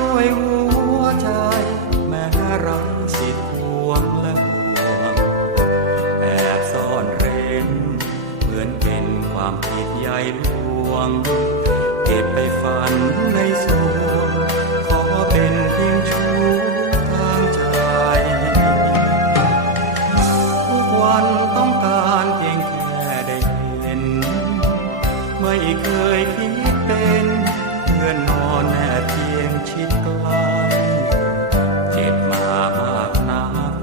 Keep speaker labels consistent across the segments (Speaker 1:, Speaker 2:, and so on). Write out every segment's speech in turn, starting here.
Speaker 1: ด้วยหัวใจ แม้รังสิตหวงและห่วงแอบซ่อนเร้น เหมือนเป็นความผิดใหญ่หลวง เก็บไปฝันในสวงขอเป็นเพียงชูทางใจ ทุกวันต้องการเพียงแค่ได้เห็น ไม่เคยคิดเป็น พื่อนนอนแนบเพียงชิดใกล้เจ็บมามากนัก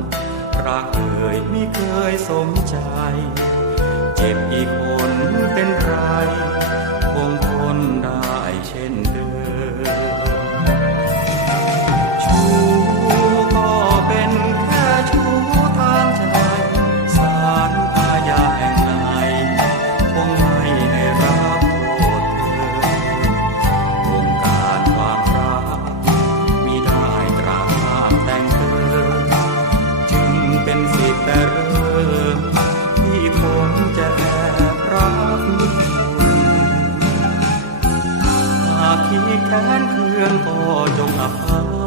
Speaker 1: รักเอ่ยไม่เคยสมใจ เจ็บอีก แค้นเคืองก็จงอภัยนึกว่าเห็น